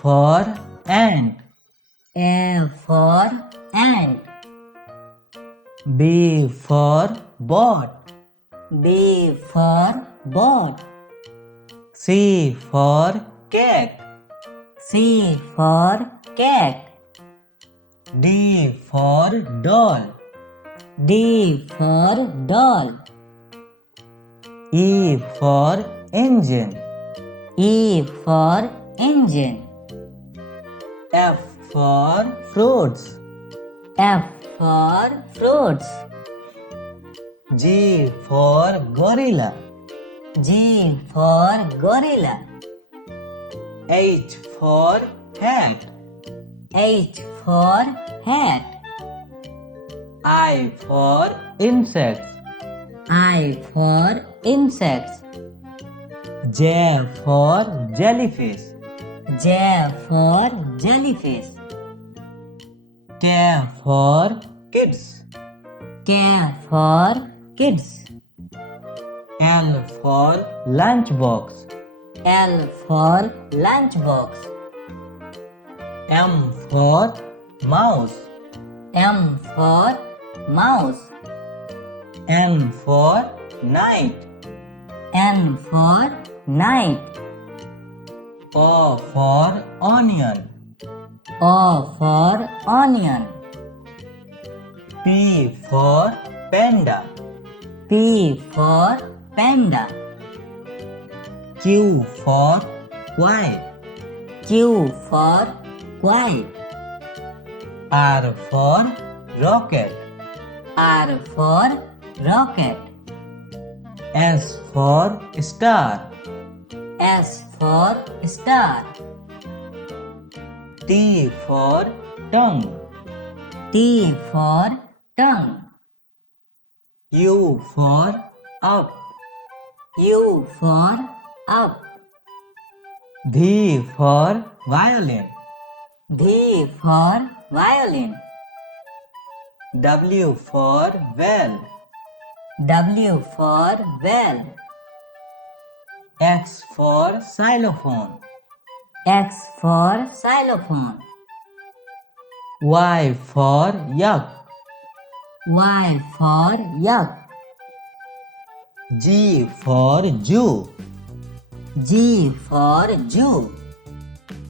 for ant. A for ant. B for bot. B for bot. C for cat. C for cat. D for doll. D for doll. E for engine. E for engine. F for fruits. F for fruits. G for gorilla. G for gorilla. H for hat. H for hat. I for insects. I for insects. J for jellyfish. J for jellyfish. K for kids. K for kids. L for lunchbox. L for lunchbox. M for mouse. M for mouse. N for night. N for night. O for onion. O for onion. P for panda. P for panda. Q for quiet. Q for quiet. R for rocket. R for rocket. S for star. S for star. T for tongue. T for tongue. U for up. U for up. V for violin. V for violin. W for well. W for well. X for xylophone. X for xylophone. Y for yak. Y for yak. G for Jew. G for Jew.